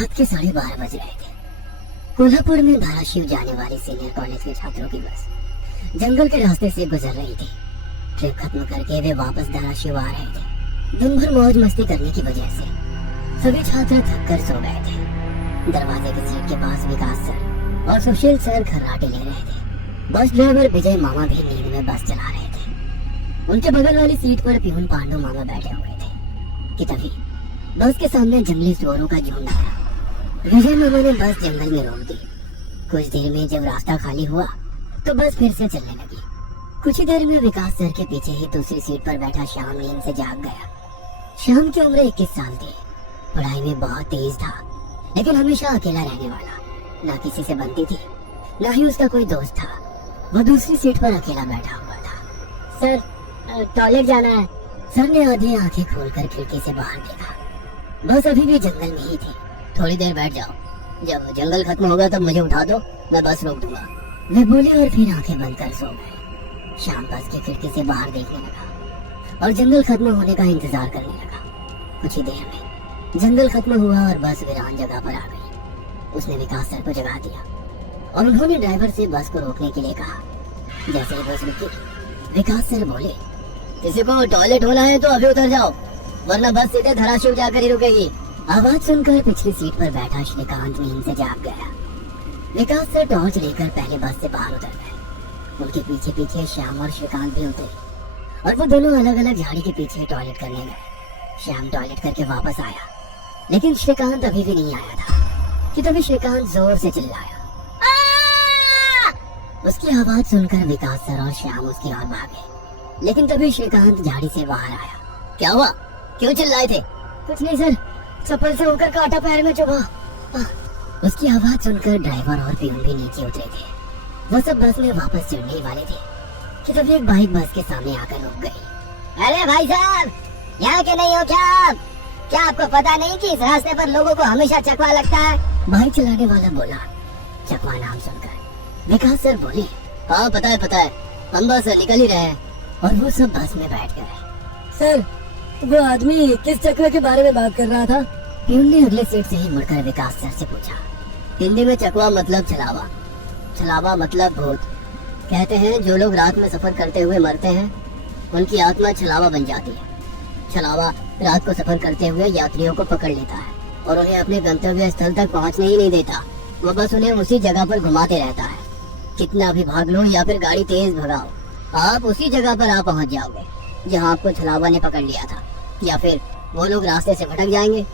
रात के 12:30 बज रहे थे। कोल्हापुर में धाराशिव जाने वाली सीनियर कॉलेज के छात्रों की बस जंगल के रास्ते से गुजर रही थी। ट्रिप खत्म करके वे वापस धाराशिव आ रहे थे। दिन भर मौज मस्ती करने की वजह से सभी छात्र थक कर सो गए थे। दरवाजे की सीट के पास विकास सर और सुशील सर खर्राटे ले रहे थे। बस ड्राइवर विजय मामा भी नींद में बस चला रहे थे। उनके बगल वाली सीट पर प्यून पांडु मामा बैठे हुए थे कि तभी बस के सामने जंगली सुअरों का झुंड आया। विजय मामा ने बस जंगल में रोक दी। कुछ देर में जब रास्ता खाली हुआ तो बस फिर से चलने लगी। कुछ ही देर में विकास सर के पीछे ही दूसरी सीट पर बैठा श्याम नींद से जाग गया। श्याम की उम्र 21 साल थी। पढ़ाई में बहुत तेज था, लेकिन हमेशा अकेला रहने वाला। ना किसी से बनती थी, ना ही उसका कोई दोस्त था। वो दूसरी सीट पर अकेला बैठा हुआ था। सर, टॉयलेट जाना है। सर ने आधी आंखें खोलकर खिड़की से बाहर देखा। बस अभी भी जंगल में ही थी। थोड़ी देर बैठ जाओ, जब जंगल खत्म होगा तब मुझे उठा दो, मैं बस रोक दूंगा, वे बोले और फिर आंखें बंद कर सो गए। शाम बस की खिड़की से बाहर देखने लगा और जंगल खत्म होने का इंतजार करने लगा। कुछ ही देर में जंगल खत्म हुआ और बस वीरान जगह पर आ गई। उसने विकास सर को जगा दिया और उन्होंने ड्राइवर से बस को रोकने के लिए कहा। जैसे ही बस रुकी, विकास सर बोले, किसी को टॉयलेट होना है तो अभी उतर जाओ, वरना बस सीधे धाराशिव जाकर ही रुकेगी। आवाज सुनकर पिछली सीट पर बैठा श्रीकांत नींद से जाग गया। विकास सर टॉर्च लेकर पहले बस से बाहर उतर गए। उनके पीछे पीछे श्याम और श्रीकांत भी उतरे और वो दोनों अलग अलग झाड़ी के पीछे टॉयलेट करने गए। श्याम टॉयलेट करके वापस आया, लेकिन श्रीकांत अभी भी नहीं आया था कि तभी श्रीकांत जोर से चिल्लाया। उसकी आवाज सुनकर विकास सर और श्याम उसकी ओर भागे, लेकिन तभी श्रीकांत झाड़ी से बाहर आया। क्या हुआ, क्यों चिल्लाए थे? कुछ नहीं सर, चप्पल से होकर कांटा पैर में चुभा। उसकी आवाज सुनकर ड्राइवर और प्यून भी नीचे उतरे थे। वो सब बस में वापस चढ़ने ही वाले थे कि तभी एक बाइक बस के सामने आकर रुक गई। अरे भाई साहब, यहाँ के नहीं हो क्या? क्या आपको पता नहीं कि इस रास्ते पर लोगों को हमेशा चकवा लगता है? बाइक चलाने वाला बोला। चकवा नाम सुनकर विकास सर बोले, हाँ पता है, हम बस निकल ही रहे हैं। और वो सब बस में बैठ गए। सर, वो आदमी किस चकवा के बारे में बात कर रहा था? प्यून ने अगले सीट से ही मुड़कर विकास सर से पूछा। हिंदी में चकवा मतलब छलावा, छलावा मतलब भूत। कहते हैं जो लोग रात में सफर करते हुए मरते हैं, उनकी आत्मा छलावा बन जाती है। छलावा रात को सफर करते हुए यात्रियों को पकड़ लेता है और उन्हें अपने गंतव्य स्थल तक पहुंचने ही नहीं देता। वो बस उन्हें उसी जगह पर घुमाते रहता है। कितना भी भाग लो या फिर गाड़ी तेज भगाओ, आप उसी जगह पर आ पहुंच जाओगे जहां आपको छलावा ने पकड़ लिया था। या फिर वो लोग रास्ते से भटक जाएंगे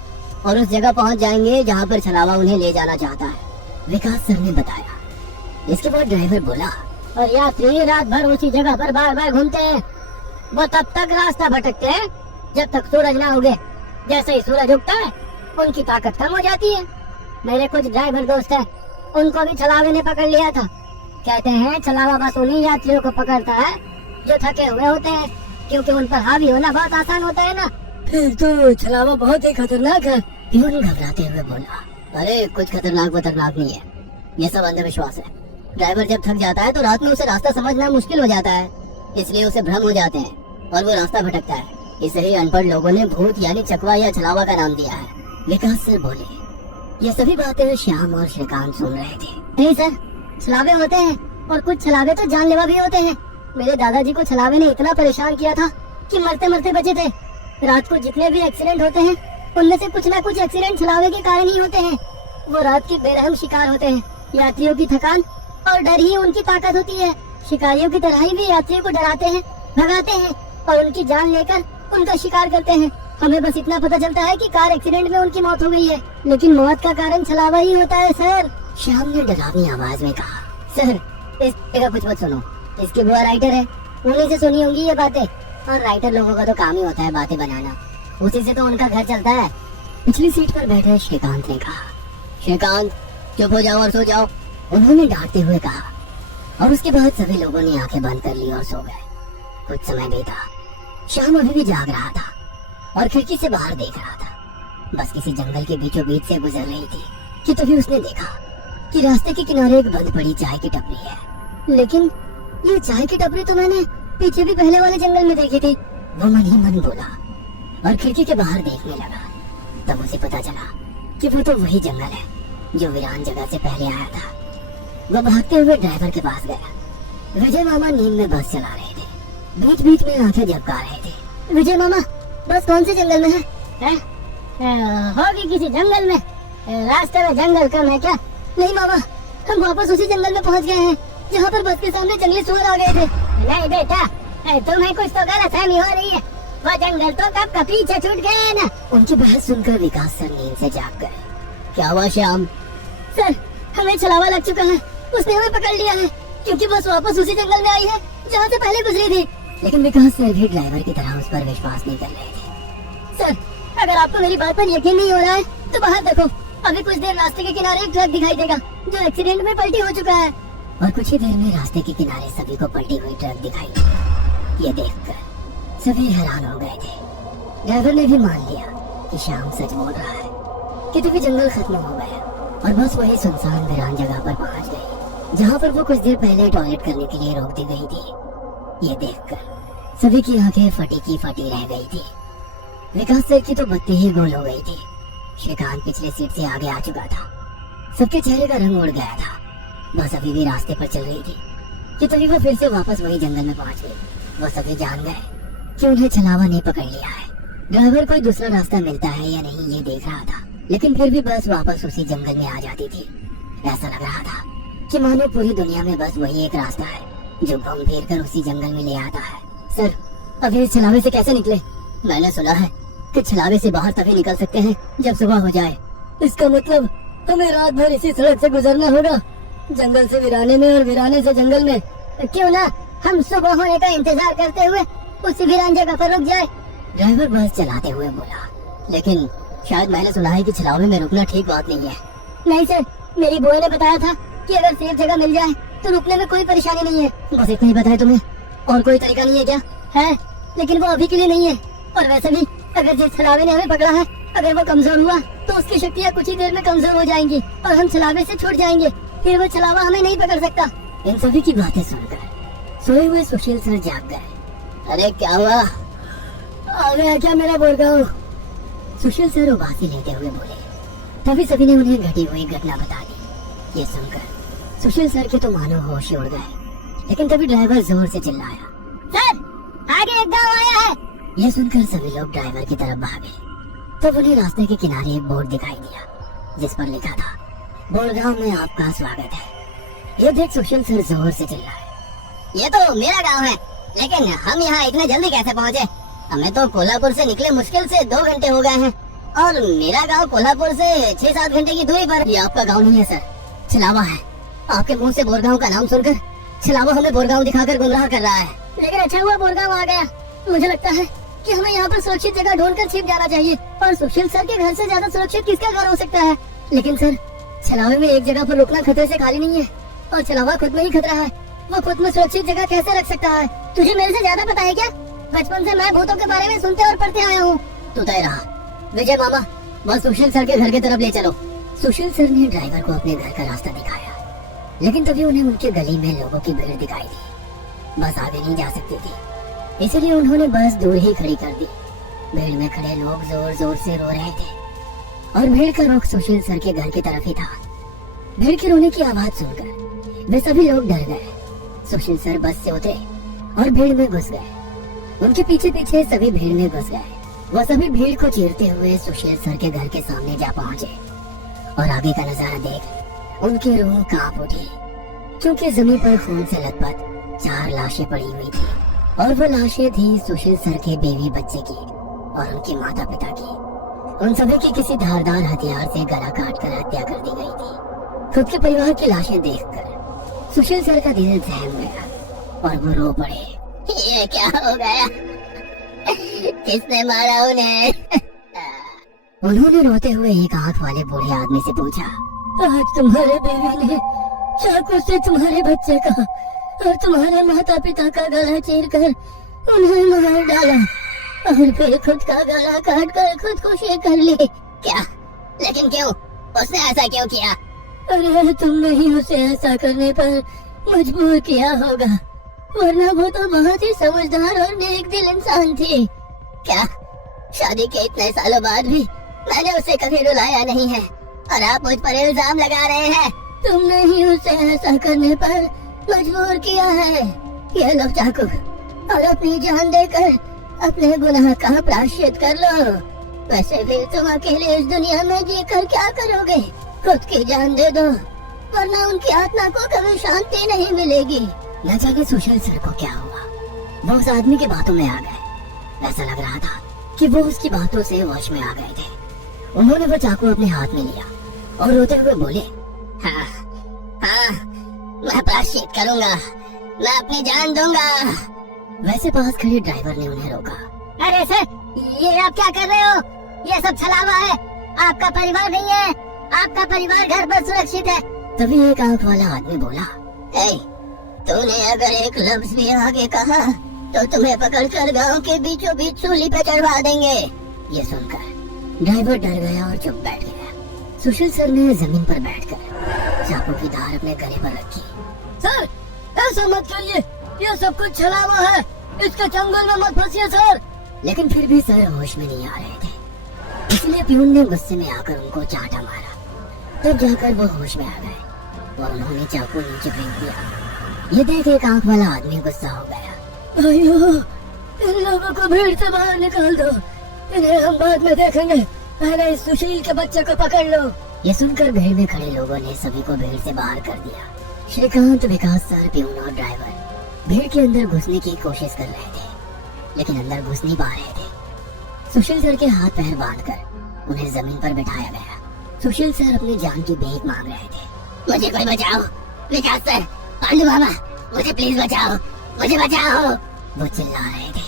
और उस जगह पहुंच जाएंगे जहां पर छलावा उन्हें ले जाना चाहता है, विकास सर ने बताया। इसके बाद ड्राइवर बोला, और यात्री रात भर उसी जगह पर बार बार घूमते हैं। वो तब तक रास्ता भटकते हैं जब तक सूरज ना उगे। जैसे ही सूरज उगता है, उनकी ताकत कम हो जाती है। मेरे कुछ ड्राइवर दोस्त हैं, उनको भी छलावे ने पकड़ लिया था। कहते हैं छलावा बस उन्हीं यात्रियों को पकड़ता है जो थके हुए होते हैं, क्योंकि उन पर हावी होना बहुत आसान होता है ना। फिर तो छलावा बहुत ही खतरनाक है, प्यून घबराते हुए बोला। अरे कुछ खतरनाक नहीं है, ये सब अंधविश्वास है। ड्राइवर जब थक जाता है तो रात में उसे रास्ता समझना मुश्किल हो जाता है, इसलिए उसे भ्रम हो जाते हैं और वो रास्ता भटकता है। इसे ही अनपढ़ लोगों ने भूत यानी चकवा या छलावा का नाम दिया है, विकास सर बोले। ये सभी बातें श्याम और श्रीकांत सुन रहे थे। नहीं सर, छलावे होते हैं और कुछ छलावे तो जानलेवा भी होते हैं। मेरे दादाजी को छलावे ने इतना परेशान किया था कि मरते मरते बचे थे। रात को जितने भी एक्सीडेंट होते हैं, उनमें से कुछ ना कुछ एक्सीडेंट छलावे के कारण ही होते हैं। वो रात के बेरहम शिकार होते हैं। यात्रियों की थकान और डर ही उनकी ताकत होती है। शिकारियों की तरह ही भी यात्रियों को डराते हैं, भगाते हैं और उनकी जान लेकर उनका शिकार करते हैं। हमें बस इतना पता चलता है कि कार एक्सीडेंट में उनकी मौत हो गई है, लेकिन मौत का कारण छलावा ही होता है सर, श्याम ने डरावनी आवाज में कहा। सर, इस जगह कुछ मत सुनो, इसकी बुआ राइटर है, उन्हीं से सुनी होंगी ये बातें। और राइटर लोगों का तो काम ही होता है बातें बनाना, उसी से तो उनका घर चलता है। पिछली सीट पर बैठे श्रीकांत ने कहा। श्रीकांत, चुप हो जाओ और सो जाओ, उन्होंने डांटते हुए कहा। और उसके बाद सभी लोगों ने आंखें बंद कर ली और सो गए। कुछ समय बीता। श्याम अभी भी जाग रहा था और खिड़की से बाहर देख रहा था। बस किसी जंगल के बीचों बीच से गुजर रही थी कि तभी उसने देखा कि रास्ते के किनारे एक बंद पड़ी चाय की टपरी है। लेकिन ये चाय की टपरी तो मैंने पीछे भी पहले वाले जंगल में देखी थी, वो मन ही मन बोला और खिड़की के बाहर देखने लगा। तब उसे पता चला कि वो तो वही जंगल है जो वीरान जगह से पहले आया था। वो भागते हुए ड्राइवर के पास गया। विजय मामा नींद में बस चला रहे थे। बीच बीच में आंखें झपका रहे थे। विजय मामा, बस कौन से जंगल में है? होगी किसी जंगल में। रास्ते में जंगल कम है क्या? नहीं मामा, हम वापस उसी जंगल में पहुंच गए हैं जहाँ पर बस के सामने जंगली सुअर आ गए थे। नहीं बेटा, तुम्हें कुछ तो गलतफहमी हो रही है। वो जंगल तो कब का पीछे छूट गया है ना। उनकी बात सुनकर विकास सर नींद से जाग गए। क्या हुआ श्याम? सर, हमें छलावा लग चुका है। उसने हमें पकड़ लिया है क्योंकि बस वापस उसी जंगल में आई है जहाँ से पहले गुजरी थी। लेकिन विकास सर भी ड्राइवर की तरह उस पर विश्वास नहीं कर रहे थे। सर, अगर आपको मेरी बात पर यकीन नहीं हो रहा है तो बाहर देखो। अभी कुछ देर रास्ते के किनारे एक ट्रक दिखाई देगा जो एक्सीडेंट में पलटी हो चुका है। और कुछ ही देर में रास्ते के किनारे सभी को पलटी हुई ट्रक दिखाई दी। ये देखकर सभी हैरान हो गए थे। ड्राइवर ने भी मान लिया कि श्याम सच बोल रहा है कि तभी जंगल खत्म हो गया और बस वही सुनसान वीरान जगह पर पहुंच गई जहाँ पर वो कुछ देर पहले टॉयलेट करने के लिए रोक दी गई थी। ये देखकर सभी की आंखें फटी की फटी रह गई थी। विकास सर की तो बत्ती ही गोल हो गई थी। श्रीकांत पिछले सीट से आगे आ चुका था। सबके चेहरे का रंग उड़ गया था। बस अभी भी रास्ते पर चल रही थी कि तभी वो फिर से वापस वही जंगल में पहुंच गई। वो सभी जान गए कि उन्हें छलावा ने पकड़ लिया है। ड्राइवर कोई दूसरा रास्ता मिलता है या नहीं ये देख रहा था, लेकिन फिर भी बस वापस उसी जंगल में आ जाती थी। ऐसा लग रहा था कि मानो पूरी दुनिया में बस वही एक रास्ता है जो घूम फिर कर उसी जंगल में ले आता है। सर, अभी इस छलावे से कैसे निकले? मैंने सुना है कि छलावे से बाहर तभी निकल सकते हैं जब सुबह हो जाए। इसका मतलब हमें रात भर इसी सड़क से गुजरना होगा, जंगल से वीराने में और वीराने से जंगल में। क्यों ना हम सुबह होने का इंतजार करते हुए उसी वीरान जगह पर रुक जाए। ड्राइवर बस चलाते हुए बोला। लेकिन शायद मैंने सुना है कि छलावे में रुकना ठीक बात नहीं है। नहीं सर, मेरी बुआ ने बताया था कि अगर सेफ जगह मिल जाए तो रुकने में कोई परेशानी नहीं है। बस इतना ही बताया तुम्हें, और कोई तरीका नहीं है क्या? है, लेकिन वो अभी के लिए नहीं है। और वैसे भी अगर जिस छलावे ने हमें पकड़ा है अगर वो कमजोर हुआ तो उसकी शक्तियाँ कुछ ही देर में कमजोर हो जाएंगी और हम छलावे से छूट जाएंगे। फिर वो छलावा हमें नहीं पकड़ सकता। इन सभी की बातें सुनकर सोए हुए सुशील सर जाग गए। अरे क्या हुआ? आ गया क्या मेरा बोरगांव? सुशील सर उबासी लेते हुए बोले। तभी सभी ने उन्हें घटी हुई घटना बता दी। ये सुनकर सुशील सर के तो मानो होश उड़ गए। लेकिन तभी ड्राइवर जोर से चिल्लाया, सर, आगे एक गांव आया है। ये सुनकर सभी लोग ड्राइवर की तरफ भागे। तब उन्हें रास्ते के किनारे एक बोर्ड दिखाई दिया जिस पर लिखा था, बोरगांव में आपका स्वागत है। ये देख सुशील सर जोर से चिल्लाए, ये तो मेरा गांव है, लेकिन हम यहाँ इतने जल्दी कैसे पहुँचे? हमें तो कोल्हापुर से निकले मुश्किल से 2 घंटे हो गए हैं और मेरा गांव कोल्हापुर से 6-7 घंटे की दूरी पर। ये आपका गांव नहीं है सर, छलावा है। आपके मुंह से बोरगांव का नाम सुनकर छलावा हमें बोरगांव दिखाकर गुमराह कर रहा है। लेकिन अच्छा हुआ बोरगांव आ गया। मुझे लगता है कि हमें यहाँ पर सुरक्षित जगह ढूंढकर छिप जाना चाहिए। और सुशील सर के घर से ज्यादा सुरक्षित किसका घर हो सकता है? लेकिन सर, छलावे में एक जगह पर रुकना खतरे से खाली नहीं है और छलावा खुद में ही खतरा है। वो खुद में सुरक्षित जगह कैसे रख सकता है? तुझे मेरे से ज्यादा पता है क्या? बचपन से मैं भूतों के बारे में सुनते और पढ़ते आया हूँ। तू तय रहा। विजय मामा, बस सुशील सर के घर की तरफ ले चलो। सुशील सर ने ड्राइवर को अपने घर का रास्ता दिखाया, लेकिन तभी उन्हें उनके गली में लोगों की भीड़ दिखाई दी। बस आगे नहीं जा सकती थी, इसलिए उन्होंने बस दूर ही खड़ी कर दी। भीड़ में खड़े लोग जोर जोर से रो रहे थे और भीड़ का रुख सुशील सर के घर की तरफ ही था। भीड़ के रोने की आवाज सुनकर वे सभी लोग डर गए। सुशील सर बस से उतरे और भीड़ में घुस गए। उनके पीछे पीछे सभी भीड़ में घुस गए। वह सभी भीड़ को चीरते हुए सुशील सर के घर के सामने जा पहुंचे और आगे का नजारा देख उनकी रूह कांप उठी, क्योंकि जमीन पर खून से लथपथ 4 लाशें पड़ी हुई थी और वो लाशें थी सुशील सर के बीवी बच्चे की और उनके माता पिता की। उन सभी की किसी धारदार हथियार से गला काट कर हत्या कर दी गई थी। खुद के परिवार की लाशें देखकर सुशील सर का दिल सहम गया और वो रो पड़े। ये क्या हो गया? किसने मारा उन्हें? उन्होंने रोते हुए एक आंख वाले बूढ़े आदमी से पूछा, आज तुम्हारे बेबी ने चाकू से तुम्हारे बच्चे का और तुम्हारे माता पिता का गला चीर कर उन्हें मार डाला और फिर खुद का गला काट कर खुदकुशी कर ली। क्या? लेकिन क्यों? उसने ऐसा क्यों किया? अरे तुमने ही उसे ऐसा करने पर मजबूर किया होगा, वरना वो तो बहुत ही समझदार और नेक दिल इंसान थी। क्या? शादी के इतने सालों बाद भी मैंने उसे कभी रुलाया नहीं है और आप मुझ पर इल्जाम लगा रहे हैं। तुमने ही उसे ऐसा करने पर मजबूर किया है। ये लो चाकू और अपनी जान देकर अपने गुनाह का प्रायश्चित कर लो। वैसे भी तुम अकेले इस दुनिया में जीकर क्या करोगे? खुद की जान दे दो वरना उनकी आत्मा को कभी शांति नहीं मिलेगी। न जाने सुशील सर को क्या हुआ, वो उस आदमी की बातों में आ गए। ऐसा लग रहा था कि वो उसकी बातों से वश में आ गए थे। उन्होंने वो चाकू अपने हाथ में लिया और रोते हुए बोले, हाँ हाँ मैं प्रायश्चित करूंगा, मैं अपनी जान दूंगा। वैसे पास खड़े ड्राइवर ने उन्हें रोका। अरे सर ये आप क्या कर रहे हो? ये सब छलावा है, आपका परिवार नहीं है, आपका परिवार घर पर सुरक्षित है। तभी एक आंख वाला आदमी बोला, तूने अगर एक लफ्ज भी आगे कहा तो तुम्हें पकड़कर गांव के बीचों बीच सूली पे चढ़वा देंगे। ये सुनकर ड्राइवर डर गया और चुप बैठ गया। सुशील सर ने जमीन पर बैठकर चाकू की धार अपने गले पर रखी। सर ऐसा मत करिए, ये सब कुछ छलावा है, इसके चंगुल में मत फंसिए सर। लेकिन फिर भी सर होश में नहीं आ रहे थे, इसलिए प्यून ने गुस्से में आकर उनको चाटा मारा। तब जाकर वो होश में आ गए और उन्होंने चाकू नीचे फेंक दिया। ये देख एक आंख वाला आदमी गुस्सा हो गया। अयो, इन लोगों को भीड़ से बाहर निकाल दो, इन्हें हम बाद में देखेंगे, पहले इस सुशील के बच्चे को पकड़ लो। ये सुनकर भीड़ में खड़े लोगों ने सभी को भीड़ से बाहर कर दिया। श्रीकांत, विकास सर, प्यून और ड्राइवर भीड़ के अंदर घुसने की कोशिश कर रहे थे, लेकिन अंदर घुस नहीं पा रहे थे। सुशील सर के हाथ पैर बांधकर उन्हें जमीन पर बिठाया गया। सुशील सर अपनी जान की भीख मांग रहे थे। मुझे कोई बचाओ, विकास सर, पांडु मामा, मुझे प्लीज बचाओ, मुझे बचाओ, वो चिल्ला रहे थे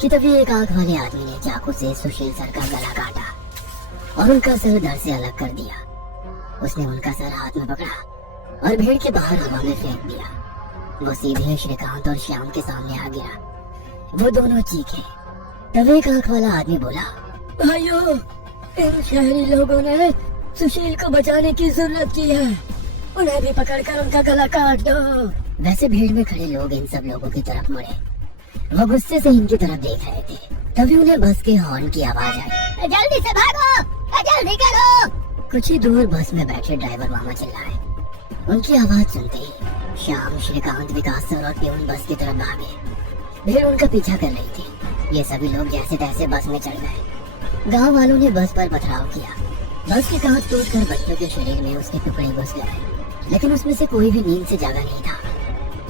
कि तभी एक आंख वाले आदमी ने चाकू से सुशील सर का गला काटा और उनका सर धड़ से अलग कर दिया। उसने उनका सर हाथ में पकड़ा और भीड़ के बाहर हवा में फेंक दिया। वो सीधे श्रीकांत और श्याम के सामने आ गिरा। वो दोनों चीखे। तभी एक आंख वाला आदमी बोला, भाइयों, इन शहरी लोगों ने सुशील को बचाने की जरूरत की है, उन्हें भी पकड़कर उनका गला काट दो। वैसे भीड़ में खड़े लोग इन सब लोगों की तरफ मुड़े। वो गुस्से से इनकी तरफ देख रहे थे। तभी उन्हें बस के हॉर्न की आवाज आई। जल्दी से भागो, जल्दी करो। कुछ ही दूर बस में बैठे ड्राइवर मामा चिल्लाए। उनकी आवाज सुनते ही श्याम, श्रीकांत, विकास सर और प्यून बस की तरफ भागे। भीड़ उनका पीछा कर रही थी। ये सभी लोग जैसे तैसे बस में चढ़ गए। गांव वालों ने बस पर पथराव किया। बस के कांच टूटकर बच्चों के शरीर में उसके टुकड़े घुस गए, लेकिन उसमें से कोई भी नींद से जागा नहीं था,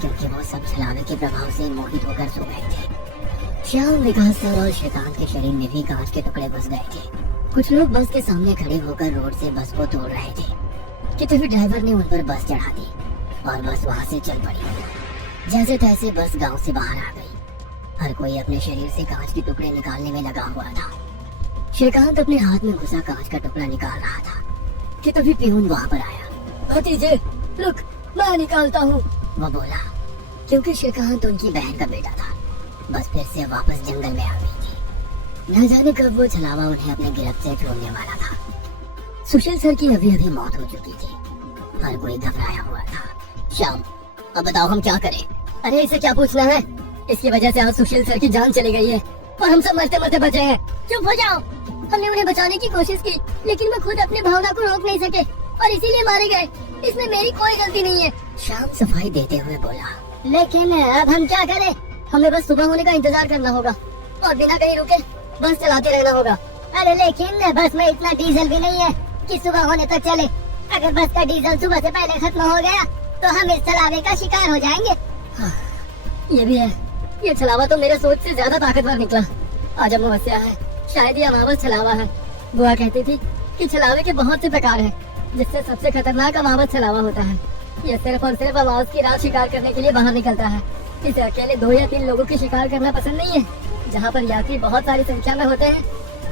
क्योंकि वो सब छलावे के प्रभाव से मोहित होकर सो गए थे। श्याम, विकास सर और श्रीकांत के शरीर में भी कांच के टुकड़े घुस गए थे। कुछ लोग बस के सामने खड़े होकर रोड से बस को तोड़ रहे थे कि तभी ड्राइवर ने उन पर बस चढ़ा दी और बस वहाँ से चल पड़ी। जैसे तैसे बस गांव से बाहर आ गई। हर कोई अपने शरीर से कांच के टुकड़े निकालने में लगा हुआ था। श्रीकांत अपने हाथ में घुसा कांच का टुकड़ा निकाल रहा था कि तभी प्यून वहाँ पर आया। भतीजे, रुक, मैं निकालता हूँ, वो बोला, क्योंकि श्रीकांत उनकी बहन का बेटा था। बस फिर से वापस जंगल में आ गई थी। न जाने कब वो छलावा उन्हें अपने गिरफ्त से छोड़ने वाला था। सुशील सर की अभी अभी मौत हो चुकी थी। हर कोई घबराया हुआ था। श्याम, अब बताओ हम क्या करें? अरे इसे क्या पूछना है? इसकी वजह से आज सुशील सर की जान चली गई है और हम सब मरते मरते बचे हैं। चुप हो जाओ। हमने उन्हें बचाने की कोशिश की, लेकिन मैं खुद अपनी भावना को रोक नहीं सके और इसीलिए मारे गए। इसमें मेरी कोई गलती नहीं है। श्याम सफाई देते हुए बोला, लेकिन अब हम क्या करें? हमें बस सुबह होने का इंतजार करना होगा और बिना कहीं रुके बस चलाते रहना होगा। अरे लेकिन बस में इतना डीजल भी नहीं है कि सुबह होने तक चले। अगर बस का डीजल सुबह से पहले खत्म हो गया तो हम इस छलावे का शिकार हो जाएंगे। हाँ, ये भी है। ये छलावा तो मेरे सोच से ज्यादा ताकतवर निकला। आज अमावस्या है, शायद ये अमावस छलावा है। बुआ कहती थी कि छलावे के बहुत से प्रकार हैं, जिससे सबसे खतरनाक अमावस छलावा होता है। ये सिर्फ और सिर्फ अमावस की रात शिकार करने के लिए बाहर निकलता है। इसे अकेले 2 या 3 लोगों की शिकार करना पसंद नहीं है। जहाँ पर यात्री बहुत सारी संख्या में होते हैं,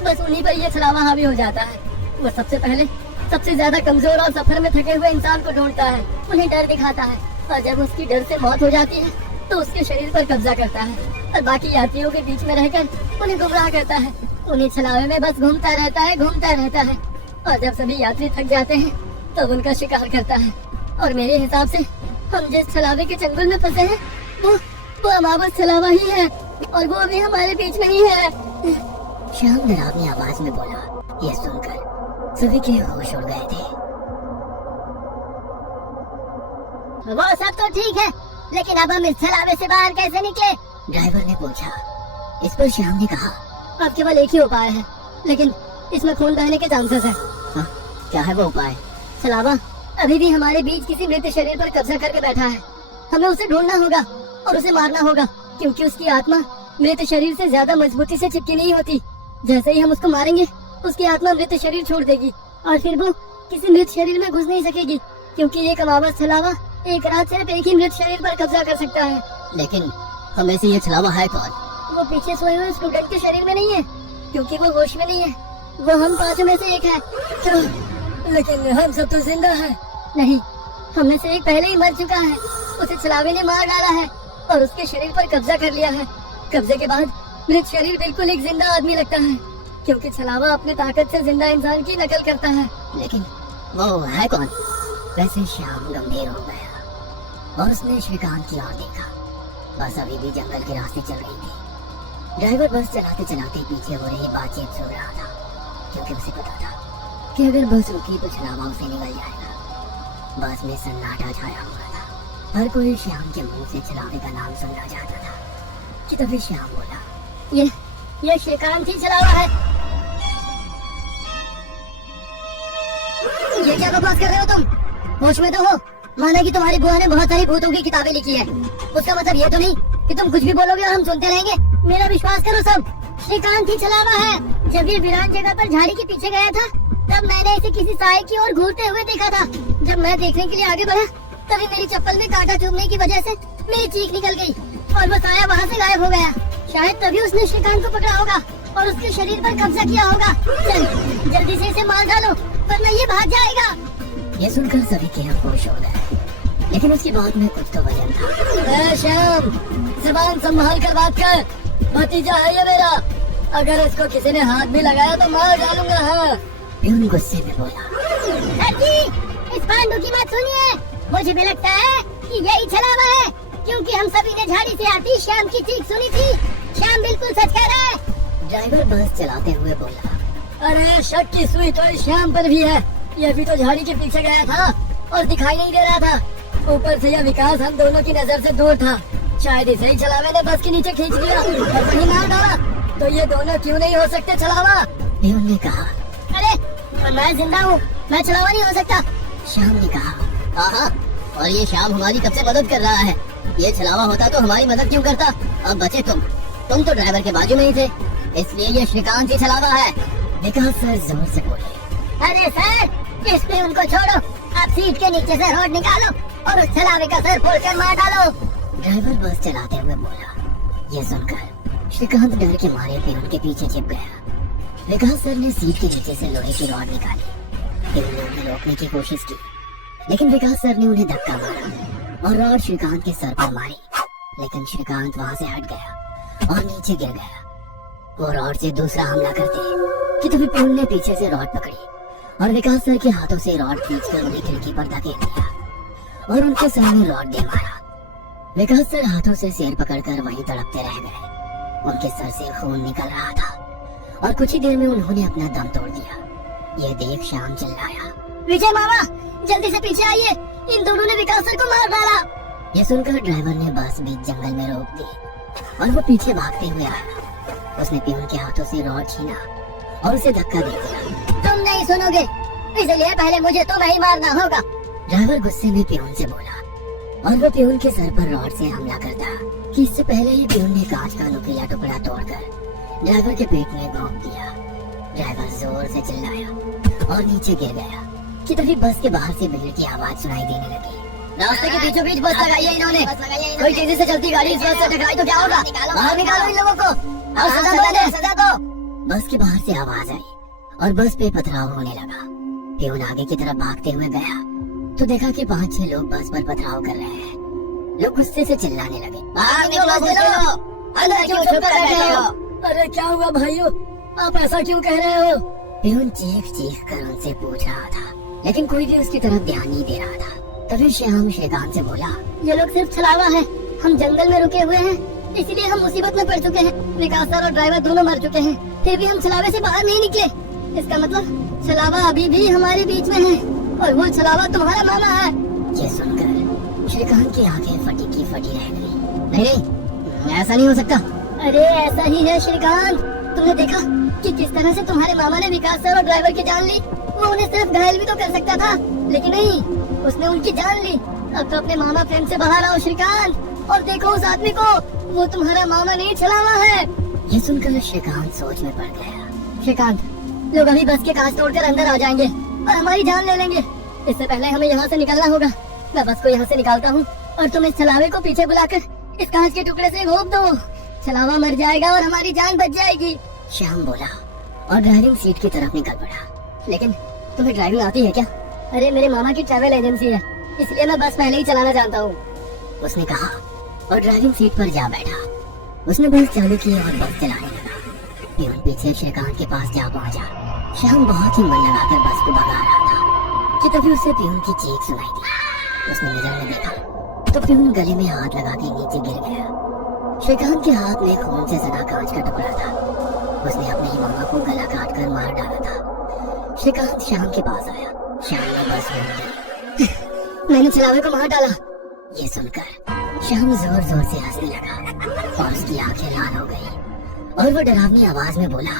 बस उन्हीं पर ये छलावा हावी हो जाता है। वो सबसे पहले सबसे ज्यादा कमजोर और सफर में थके हुए इंसान को ढूंढता है, उन्हें डर दिखाता है, और जब उसकी डर से मौत हो जाती है तो उसके शरीर पर कब्जा करता है और बाकी यात्रियों के बीच में रहकर उन्हें गुमराह करता है। उन्हें छलावे में बस घूमता रहता है और जब सभी यात्री थक जाते हैं तो उनका शिकार करता है। और मेरे हिसाब से हम जिस छलावे के चंगुल में फंसे हैं वो अमावस छलावा ही है, और वो अभी हमारे बीच में ही है। श्याम डरावनी आवाज में बोला। यह सुनकर सभी के होश उड़ गए थे। वो सब तो ठीक है, लेकिन अब हम इस छलावे से बाहर कैसे निकले? ड्राइवर ने पूछा। इस पर श्याम ने कहा, अब केवल एक ही उपाय है, लेकिन इसमें खून बहने के चांसेस है। क्या है वो उपाय? छलावा अभी भी हमारे बीच किसी मृत शरीर पर कब्जा करके बैठा है। हमें उसे ढूंढना होगा और उसे मारना होगा, क्योंकि उसकी आत्मा मृत शरीर से ज्यादा मजबूती से चिपकी नहीं होती। जैसे ही हम उसको मारेंगे, उसकी आत्मा मृत शरीर छोड़ देगी और फिर वो किसी मृत शरीर में घुस नहीं सकेगी, क्योंकि एक अमावस छलावा एक रात सिर्फ एक ही मृत शरीर पर कब्जा कर सकता है। लेकिन हमें से ये छलावा है कौन? वो पीछे सोए हुए स्टूडेंट के शरीर में नहीं है, क्योंकि वो होश में नहीं है। वो हम पांचों में से एक है। लेकिन हम सब तो जिंदा हैं। नहीं, हम में से एक पहले ही मर चुका है। उसे छलावे ने मार डाला है और उसके शरीर पर कब्जा कर लिया है। कब्जे के बाद मृत शरीर बिल्कुल एक जिंदा आदमी लगता है, क्योंकि छलावा अपनी ताकत से जिंदा इंसान की नकल करता है। लेकिन वो है कौन? वैसे श्याम गंभीर हो गया और उसने श्रीकांत की ओर देखा। बस अभी भी जंगल के रास्ते चल रही थी। ड्राइवर बस चलाते चलाते पीछे हो रही बातचीत सुन रहा था, क्योंकि उसे पता था कि अगर बस रुकी तो छलावा उसे निगल जाएगा। बस में सन्नाटा छाया हुआ था। हर कोई श्याम के मुंह से छलावे का नाम सुनना चाहता था कि तभी श्याम बोला, ये श्रीकांत ही छलावा है। ये क्या बकवास कर रहे हो तुम? होश में तो हो? माना कि तुम्हारी बुआ ने बहुत सारी भूतों की किताबें लिखी है, उसका मतलब ये तो नहीं कि तुम कुछ भी बोलोगे और हम सुनते रहेंगे। मेरा विश्वास करो सब, श्रीकांत ही छलावा है। जब ये वीरान जगह पर झाड़ी के पीछे गया था, तब मैंने इसे किसी साए की ओर घूरते हुए देखा था। जब मैं देखने के लिए आगे बढ़ा, तभी मेरी चप्पल में कांटा चुभने की वजह से मेरी चीख निकल गई और वो साया वहाँ से गायब हो गया। शायद तभी उसने श्रीकांत को पकड़ा होगा और उसके शरीर पर कब्जा किया होगा। चल जल्दी से इसे मार डालो, वरना ये भाग जाएगा। ये सुनकर सभी के होश हो गए, लेकिन उसकी बात में कुछ तो वजन था। श्याम, जुबान संभाल कर बात कर। भतीजा है ये मेरा, अगर इसको किसी ने हाथ भी लगाया तो मार डालूंगा। हाँ, प्यून गुस्से में बोला। इस पांडु की बात सुनिए, मुझे भी लगता है कि यही छलावा है, क्योंकि हम सभी ने झाड़ी से आती श्याम की चीख सुनी थी। श्याम बिल्कुल सच कह रहा है। ड्राइवर बस चलाते हुए बोला, अरे शक की सुई तो श्याम पर भी है। ये भी तो झाड़ी के पीछे गया था और दिखाई नहीं दे रहा था। ऊपर से यह विकास हम दोनों की नजर से दूर था। शायद इसे ही छलावे ने बस के नीचे खींच लिया और वहीं मार डाला। तो ये दोनों क्यों नहीं हो सकते छलावा? प्यून ने कहा। अरे मैं जिंदा हूँ, मैं छलावा नहीं हो सकता। श्याम ने कहा। हाँ, और ये श्याम हमारी कब से मदद कर रहा है। ये छलावा होता तो हमारी मदद क्यों करता? अब बचे तुम तो ड्राइवर के बाजू में ही थे, इसलिए ये श्रीकांत ही छलावा है। विकास सर जोर से बोले। अरे सर, इस प्यून को छोड़ो, आप सीट के नीचे से रॉड निकालो और उस छलावे का सर फोड़कर मार डालो। ड्राइवर बस चलाते हुए बोला। ये सुनकर श्रीकांत डर के मारे प्यून के पीछे छिप गया। विकास सर ने सीट के नीचे से लोहे की रॉड निकाली। प्यून ने उन्हें रोकने की कोशिश की, लेकिन विकास सर ने उन्हें धक्का मारा और रॉड श्रीकांत के सर पर मारी। लेकिन श्रीकांत वहाँ से हट गया और नीचे गिर गया। वो रॉड से दूसरा हमला करते कि तभी प्यून ने पीछे से रॉड पकड़ी और विकास सर के हाथों से रॉड खींचकर उन्हें खिड़की पर धकेल दिया और उनके सर में रॉड दे मारा। विकास सर हाथों से सिर पकड़कर वहीं तड़पते रह गए। उनके सर से खून निकल रहा था और कुछ ही देर में उन्होंने अपना दम तोड़ दिया। ये देख श्याम चिल्लाया, विजय मामा जल्दी से पीछे आइए, इन दोनों ने विकास सर को मार डाला। ये सुनकर ड्राइवर ने बस बीच जंगल में रोक दी और वो पीछे भागते हुए आया। उसने प्यून के हाथों से रॉड छीना और उसे धक्का दे दिया। तुम नहीं सुनोगे, इसलिए पहले मुझे तुम्हें ही मारना होगा। ड्राइवर गुस्से में प्यून से बोला और वो प्यून के सर पर रॉड से हमला करता कि इससे पहले ही प्यून ने कांच का नुकीला टुकड़ा तोड़कर ड्राइवर के पेट में घोंप दिया। ड्राइवर जोर से चिल्लाया और नीचे गिर गया कि तभी बस के बाहर से भीड़ की आवाज सुनाई देने लगी। रास्ते के बीचों बीच बस लगाई है इन्होंने। कोई तेजी से चलती गाड़ी इस बस से टकराई तो क्या होगा? बाहर निकालो इन लोगों को और सजा दो। बस के बाहर से आवाज आई और बस पे पथराव होने लगा। प्यून आगे की तरफ भागते हुए गया तो देखा कि 5-6 लोग बस पर पथराव कर रहे हैं। लोग गुस्से से चिल्लाने लगे, बाहर निकलो, अंदर क्यों छुप कर बैठे हो? अरे क्या हुआ भाइयों, आप ऐसा क्यों कह रहे हो? प्यून चीख चीख कर उनसे पूछ रहा था, लेकिन कोई भी उसकी तरफ ध्यान नहीं दे रहा था। तभी श्याम श्रीकांत से बोला, ये लोग सिर्फ छलावा है, हम जंगल में रुके हुए हैं इसीलिए हम मुसीबत में पड़ चुके हैं। विकास सर और ड्राइवर दोनों मर चुके हैं, फिर भी हम छलावे से बाहर नहीं निकले। इसका मतलब छलावा अभी भी हमारे बीच में है और वो छलावा तुम्हारा मामा है। ये सुनकर श्रीकांत की आंखें फटी की फटी रह गई। नहीं, ऐसा नहीं हो सकता। अरे ऐसा ही है श्रीकांत। तुमने देखा कि किस तरह से तुम्हारे मामा ने विकास सर और ड्राइवर की जान ली। वो उन्हें सिर्फ घायल भी तो कर सकता था, लेकिन नहीं, उसने उनकी जान ली। अब तो अपने मामा फ्रेम से बाहर आओ श्रीकांत और देखो उस आदमी को, वो तुम्हारा मामा नहीं छलावा है। ये सुनकर श्रीकांत सोच में पड़ गया। श्रीकांत, लोग अभी बस के कांच तोड़कर अंदर आ जाएंगे और हमारी जान ले लेंगे। इससे पहले हमें यहाँ से निकलना होगा। मैं बस को यहाँ से निकालता हूँ और तुम इस छलावे को पीछे बुलाकर इस कांच के टुकड़े से घोंप दो। छलावा मर जाएगा और हमारी जान बच जाएगी। श्याम बोला और ड्राइविंग सीट की तरफ निकल पड़ा। लेकिन तुम्हें ड्राइविंग आती है क्या? अरे मेरे मामा की ट्रैवल एजेंसी है, इसलिए मैं बस पहले ही चलाना जानता हूँ, उसने कहा और ड्राइविंग सीट पर जा बैठा। उसने बस चालू की और बस चलाने लगा। पियून पीछे श्रीकांत के पास जा पहुंचा। श्याम बहुत ही मन लगाकर बस को भगा रहा था कि तभी उसे पियून की चीख सुनाई दी। उसने मिरर में देखा तो पियून गले में हाथ लगा के नीचे गिर गया। श्रीकांत के हाथ में खून से सना कांच का टुकड़ा था। उसने अपने ही मामा को गला काट कर मार डाला था। श्रीकांत श्याम के पास आया। श्याम ने बस रोक दी। मैंने छलावे को मार डाला। ये सुनकर श्याम जोर जोर से हंसने लगा और उसकी आंखें लाल हो गई और वो डरावनी आवाज में बोला,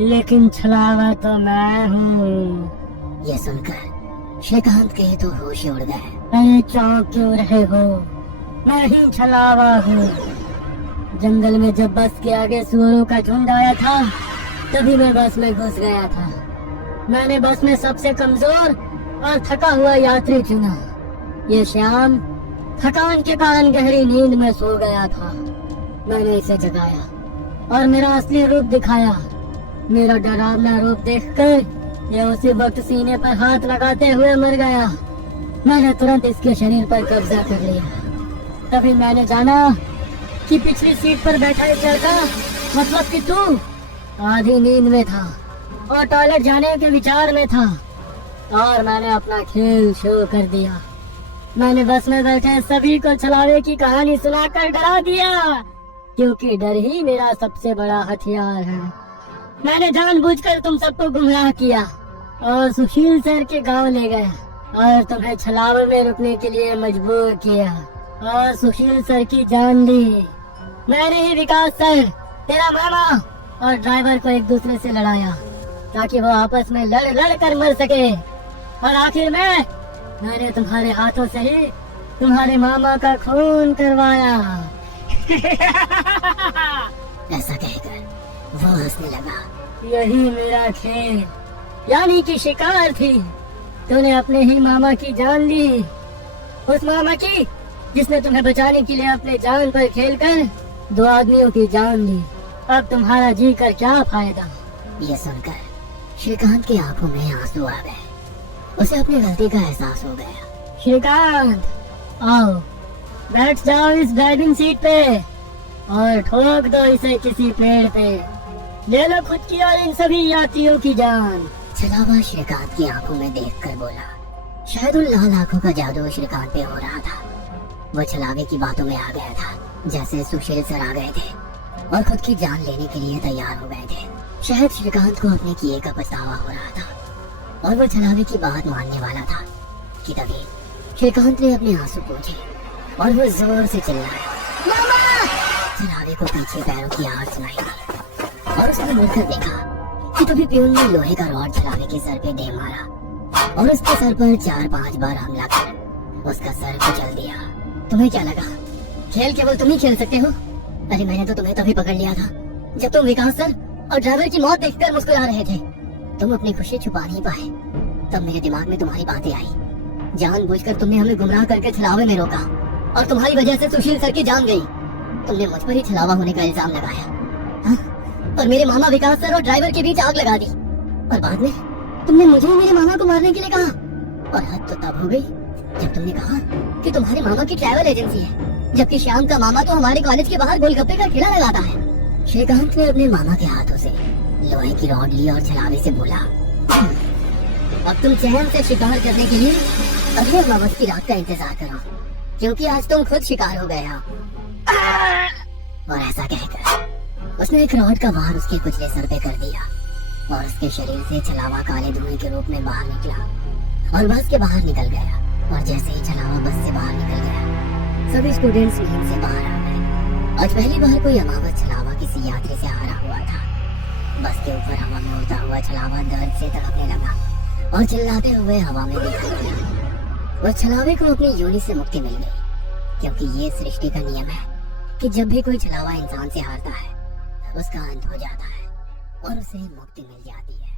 लेकिन छलावा तो मैं हूँ। ये सुनकर श्रीकांत के तो होश उड़ गए। अरे चौंक क्यों रहे हो? मैं ही छलावा हूँ। जंगल में जब बस के आगे सुअरों का झुंड आया था, तभी मैं बस में घुस गया था। मैंने बस में सबसे कमजोर और थका हुआ यात्री चुना। ये श्याम थकान के कारण गहरी नींद में सो गया था। मैंने इसे जगाया और मेरा असली रूप दिखाया। मेरा डरावना रूप देखकर ये उसी वक्त सीने पर हाथ लगाते हुए मर गया। मैंने तुरंत इसके शरीर पर कब्जा कर लिया। तभी मैंने जाना कि पिछली सीट पर बैठा एक लड़का, मतलब कि तू, आधी नींद में था और टॉयलेट जाने के विचार में था और मैंने अपना खेल शुरू कर दिया। मैंने बस में बैठे सभी को छलावे की कहानी सुनाकर डरा दिया, क्योंकि डर ही मेरा सबसे बड़ा हथियार है। मैंने जानबूझकर तुम सबको गुमराह किया और सुशील सर के गांव ले गया और तुम्हें छलावे में रुकने के लिए मजबूर किया और सुशील सर की जान ली। मैंने ही विकास सर, तेरा मामा और ड्राइवर को एक दूसरे से लड़ाया ताकि वो आपस में लड़ कर मर सके, और आखिर में मैंने तुम्हारे हाथों से ही तुम्हारे मामा का खून करवाया। ऐसा कहकर वो हंसने लगा। यही मेरा खेल, यानी कि शिकार थी। तूने अपने ही मामा की जान ली, उस मामा की जिसने तुम्हें बचाने के लिए अपने जान पर खेलकर 2 आदमियों की जान ली। अब तुम्हारा जी कर क्या फायदा? ये सुनकर श्रीकांत की आंखों में आंसू आ गए। उसे अपनी गलती का एहसास हो गया। श्रीकांत, आओ बैठ जाओ इस ड्राइविंग सीट पे और ठोक दो इसे किसी पेड़ पे। ले लो खुद की और इन सभी यात्रियों की जान। छलावा श्रीकांत की आंखों में देखकर बोला। शायद उन लाल आंखों का जादू श्रीकांत पे हो रहा था। वो छलावे की बातों में आ गया था, जैसे सुशील सर आ गए थे और खुद की जान लेने के लिए तैयार हो गए थे। शायद श्रीकांत को अपने किए का पछतावा हो रहा था और वो छलावे की बात मानने वाला था कि तभी श्रीकांत ने अपने आंसू पोंछे और वो जोर से चिल्लाया, मामा! छलावे को पीछे पैरों की आवाज सुनाई दी और उसने मुड़कर देखा कि तभी पियून ने लोहे का रॉड छलावे के सर पे दे मारा और उसके सर पर 4-5 बार हमला कर उसका सर कुचल दिया। तुम्हें क्या लगा खेल केवल तुम ही खेल सकते हो? अरे मैंने तो तुम्हें तभी पकड़ लिया था जब तुम विकास सर और ड्राइवर की मौत देखकर मुस्कुरा रहे थे। तुम अपनी खुशी छुपा नहीं पाए। तब मेरे दिमाग में तुम्हारी बातें आई। जानबूझकर तुमने हमें गुमराह करके छलावे में रोका और तुम्हारी वजह से सुशील सर की जान गई। तुमने मुझ पर ही छलावा होने का इल्जाम लगाया, हाँ? और मेरे मामा विकास सर और ड्राइवर के बीच आग लगा दी और बाद में तुमने मुझे मेरे मामा को मारने के लिए कहा। और हद तो तब हो गई जब तुमने कहा कि तुम्हारे मामा की ट्रैवल एजेंसी है, जबकि श्याम का मामा तो हमारे कॉलेज के बाहर गोलगप्पे का ठेला लगाता है। श्रीकांत ने अपने मामा के हाथों से लोहे की रॉड ली और छलावे से बोला, अब तुम चैन से शिकार करने के लिए अगले अमावस की रात का इंतजार करो। क्योंकि आज तुम खुद शिकार हो गए हो। और ऐसा कहकर उसने एक रॉड का वार उसके कुचले सर पे कर दिया और उसके शरीर से छलावा काले धुएं के रूप में बाहर निकला और बस के बाहर निकल गया। और जैसे ही छलावा बस से बाहर निकल गया, सभी स्टूडेंट्स नींद से बाहर आ गए। आज पहली बार कोई अमावस छलावा किसी यात्री से हारा हुआ था। बस के ऊपर हवा में उड़ता हुआ छलावा दर्द से तड़पने लगा और चिल्लाते हुए हवा में दिखाई दिया। उस छलावे को अपनी योनि से मुक्ति मिल गई, क्योंकि ये सृष्टि का नियम है कि जब भी कोई छलावा इंसान से हारता है, उसका अंत हो जाता है और उसे मुक्ति मिल जाती है।